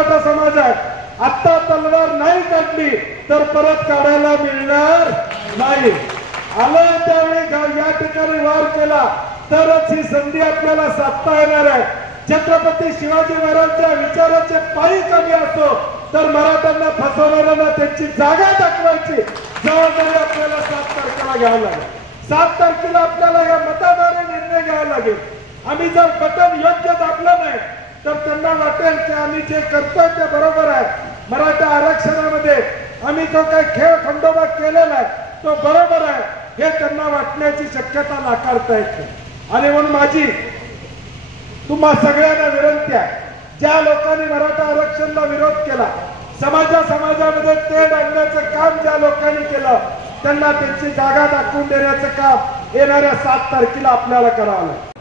मराठा समाज आहे, आता तलवार नाही काढली तर परत काढायला मिळणार नाही। आलं त्यावेळी या ठिकाणी वार केला तरच ही संधी आपल्याला साधता येणार आहे। छत्रपती शिवाजी महाराजांच्या विचाराचे पायी कमी असो तर मराठ्यांना फसवणाऱ्यांना त्यांची जागा दाखवायची जबाबदारी आपल्याला 7 तारखेला घ्यावी लागेल। 7 तारखेला आपल्याला या मताद्वारे निर्णय घ्यावा लागेल। आम्ही जर बटन योग्य दाबलं नाही तर त्यांना वाटेल की आम्ही जे करतोय ते बरोबर आहे, मराठा आरक्षणामध्ये आम्ही जो काही खेळ खंडोबा केलेला आहे तो बरोबर आहे हे त्यांना वाटण्याची शक्यता नाकारता येत नाही। आणि म्हणून माझी तुम्हा सगळ्यांना विनंती आहे, ज्या लोकांनी मराठा आरक्षणाला विरोध केला, समाजामध्ये तेढ आणण्याचं काम ज्या लोकांनी केलं त्यांना त्यांची जागा दाखवून देण्याचं काम येणाऱ्या 7 तारखेला आपल्याला करावं लागेल।